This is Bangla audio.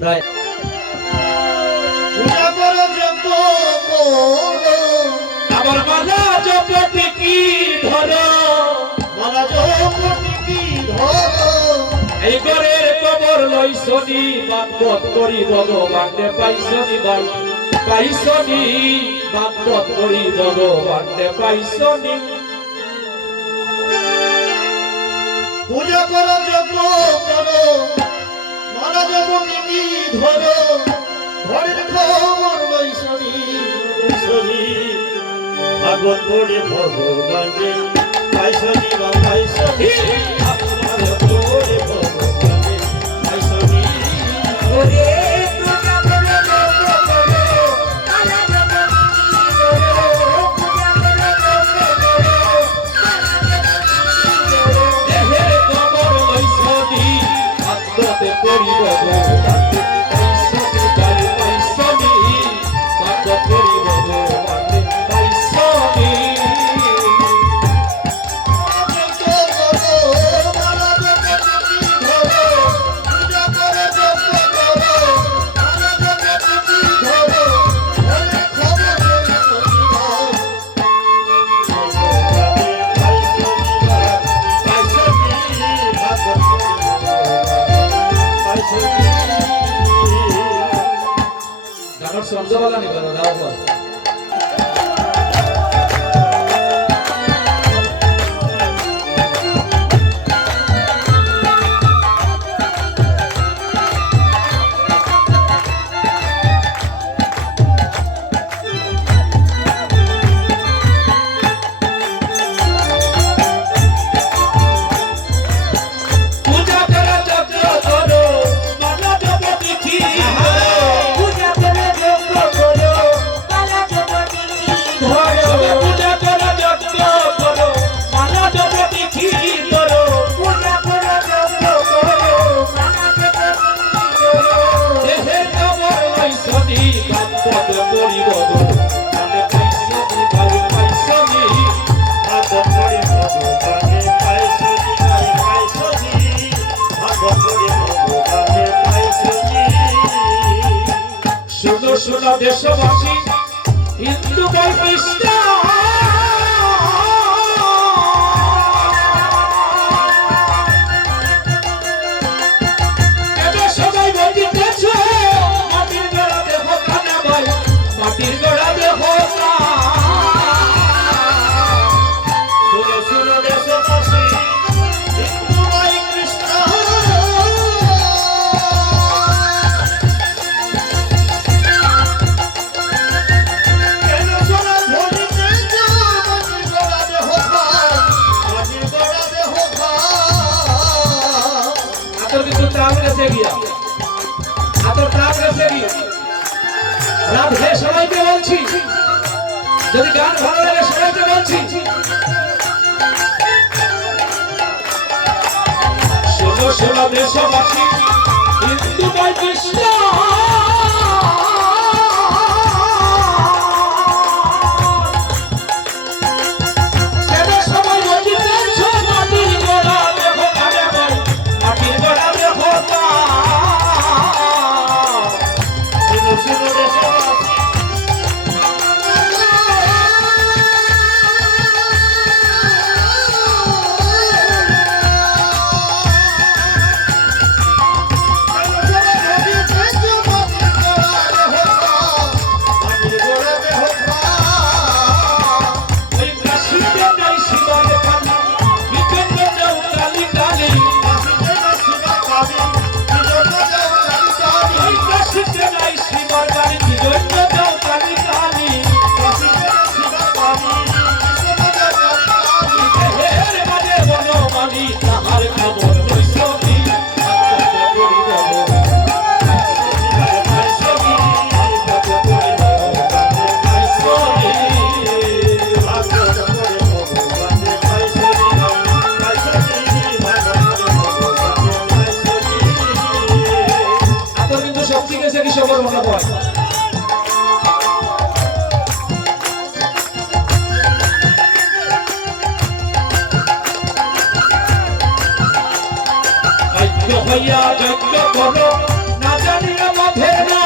প্রায় আমার মালা জপটি কি ধরো এই ঘরের কবর লইছনি বান্ধব করি ভগবানে পাইছনি ভাই পাইছনি বান্ধব করি ভগবানে পাইছনি পূজা করো যজ্ঞ করো মালা জপটি কি ধরো ঘরের খবর লইছনি ভাগবত পড়ে ভগবানে পাইছনি বা পাইছনি ভাগবত পড়ে ভগবানে পাইছনি ওরে পূজা করে যজ্ঞ করো মালা জপটি কি ধরো পূজা করে যজ্ঞ করো মালা জপটি কি ধরো দেহের কবর লইছনি বান্ধব করি ভগবানে পাইছনি ভাই পাইছনি বান্ধব করি ভগবানে পাইছনি গানের সঞ্জবালা নিবেন দাও পূজা করা যজ্ঞ করো মালা জপটি কি পূজা করে যজ্ঞ করো মালা জপটি কি ধরো পূজা করা যজ্ঞ করো মালা জপটি কি করো পূজা করে যজ্ঞ করো মালা জপটি কি ধরো দেহে কবর লইছনি বান্ধব করি ভগবানে পাইছনি ভাই পাইছনি ভাগবত পড়ে ভগবানে পাইছনি ভাই পাইছনি ভাগবত পড়ে ভগবানে পাইছনি শুনো শুনো দেশবাসী হিন্দু ভাই খ্রিস্টান এবার সবাই বলতেছে মাটির গড়া দেহ কানা ভাই মাটির গড়া দেহ না শুনো শুনো দেশবাসী হিন্দু ভাই কৃষ্ণ কেন সোনার ধরিতে কিন্তু তাল গেছে গিয়া হাতের তাল গেছে গিয়া রাত হে সবাইকে বলছি যদি গান ভালো লাগে সবাইকে বলছি শোনো শোনো দেশবাসী হিন্দু ভাই কৃষ্ণ শুনো শুনো দেশবাসী কৃষকের মনোবল হইয়া যজ্ঞ করো না জানি না মধে না